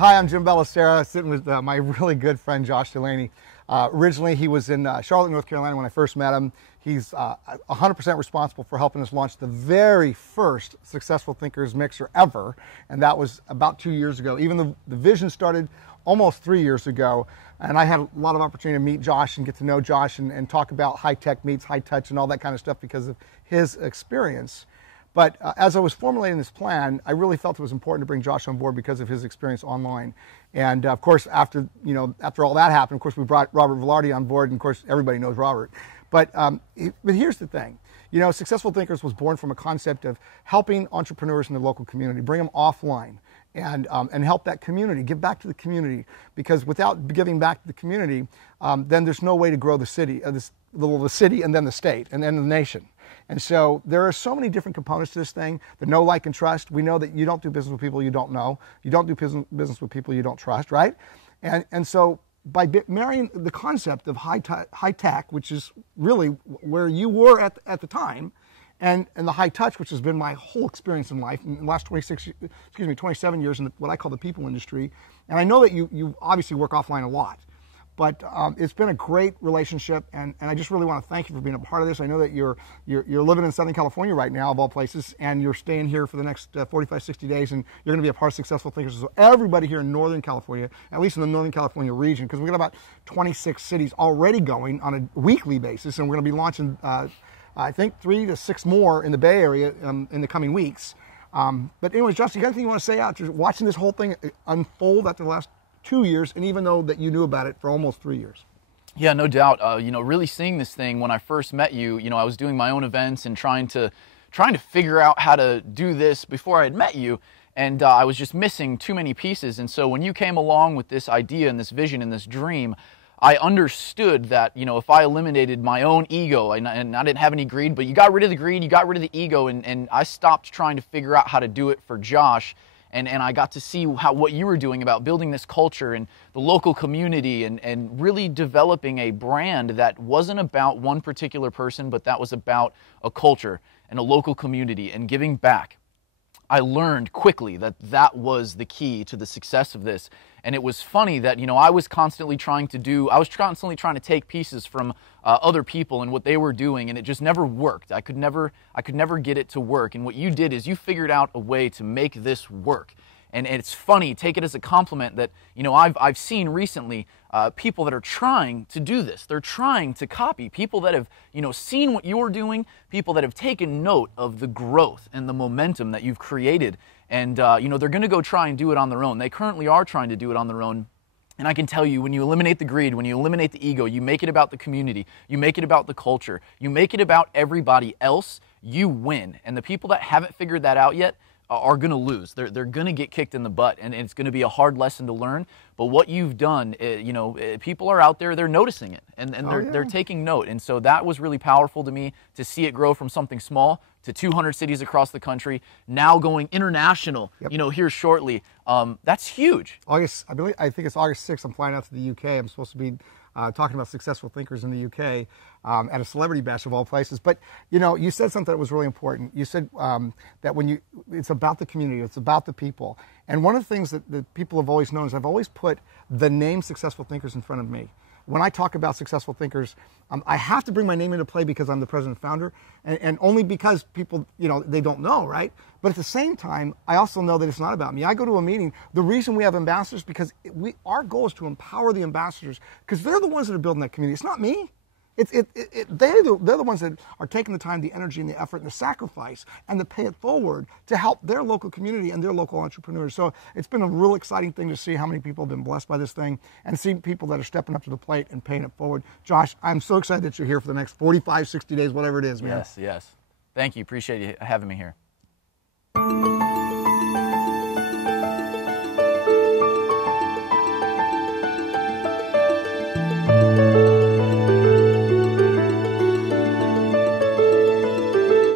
Hi, I'm Jim Bellacera, sitting with my really good friend Josh Delaney. Originally, he was in Charlotte, North Carolina when I first met him. He's 100% responsible for helping us launch the very first Successful Thinkers mixer ever, and that was about 2 years ago. Even the vision started almost 3 years ago, and I had a lot of opportunity to meet Josh and get to know Josh and talk about high-tech meets high-touch and all that kind of stuff because of his experience. But as I was formulating this plan, I really felt it was important to bring Josh on board because of his experience online. And of course, after all that happened, of course, we brought Robert Velarde on board, and of course, everybody knows Robert. But here's the thing. Successful Thinkers was born from a concept of helping entrepreneurs in the local community, bring them offline, and help that community, give back to the community. Because without giving back to the community, then there's no way to grow the city, the city, and then the state, and then the nation. And so there are so many different components to this thing. The know, like, and trust. We know that you don't do business with people you don't know. You don't do business with people you don't trust, right? And so by marrying the concept of high tech, which is really where you were at the time, and the high touch, which has been my whole experience in life in the last 27 years in what I call the people industry. And I know that you obviously work offline a lot. But it's been a great relationship, and I just really want to thank you for being a part of this. I know that you're living in Southern California right now, of all places, and you're staying here for the next 45, 60 days, and you're going to be a part of Successful Thinkers. So everybody here in Northern California, at least in the Northern California region, because we've got about 26 cities already going on a weekly basis, and we're going to be launching, I think, 3 to 6 more in the Bay Area in the coming weeks. But anyways, Josh, you got anything you want to say after watching this whole thing unfold after the last 2 years, and even though that you knew about it for almost 3 years? Yeah, no doubt. Really seeing this thing when I first met you, I was doing my own events and trying to figure out how to do this before I had met you, and I was just missing too many pieces. And so when you came along with this idea and this vision and this dream, I understood that, if I eliminated my own ego, and I didn't have any greed, but you got rid of the greed, you got rid of the ego, and I stopped trying to figure out how to do it for Josh. And I got to see what you were doing about building this culture and the local community and really developing a brand that wasn't about one particular person, but that was about a culture and a local community and giving back. I learned quickly that that was the key to the success of this. And it was funny that, I was constantly trying to take pieces from other people and what they were doing, and it just never worked. I could never get it to work. And what you did is you figured out a way to make this work. And it's funny, take it as a compliment that, I've seen recently people that are trying to do this. They're trying to copy. People that have, seen what you're doing, people that have taken note of the growth and the momentum that you've created. And, they're going to go try and do it on their own. They currently are trying to do it on their own. And I can tell you, when you eliminate the greed, when you eliminate the ego, you make it about the community, you make it about the culture, you make it about everybody else, you win. And the people that haven't figured that out yet are going to lose. They're going to get kicked in the butt, and it's going to be a hard lesson to learn. But what you've done, people are out there, they're noticing it, and they're taking note. And so that was really powerful to me, to see it grow from something small to 200 cities across the country, now going international, here shortly. That's huge. I think it's August 6th, I'm flying out to the UK. I'm supposed to be talking about Successful Thinkers in the UK at a celebrity bash of all places. But, you said something that was really important. You said that it's about the community, it's about the people. And one of the things that people have always known is I've always put the name Successful Thinkers in front of me. When I talk about Successful Thinkers, I have to bring my name into play because I'm the president and founder, and only because people, they don't know, right? But at the same time, I also know that it's not about me. I go to a meeting. The reason we have ambassadors, because our goal is to empower the ambassadors, because they're the ones that are building that community. It's not me. They're the ones that are taking the time, the energy, and the effort, and the sacrifice, and the pay it forward to help their local community and their local entrepreneurs. So it's been a real exciting thing to see how many people have been blessed by this thing, and see people that are stepping up to the plate and paying it forward. Josh, I'm so excited that you're here for the next 45, 60 days, whatever it is, man. Yes. Thank you. Appreciate you having me here.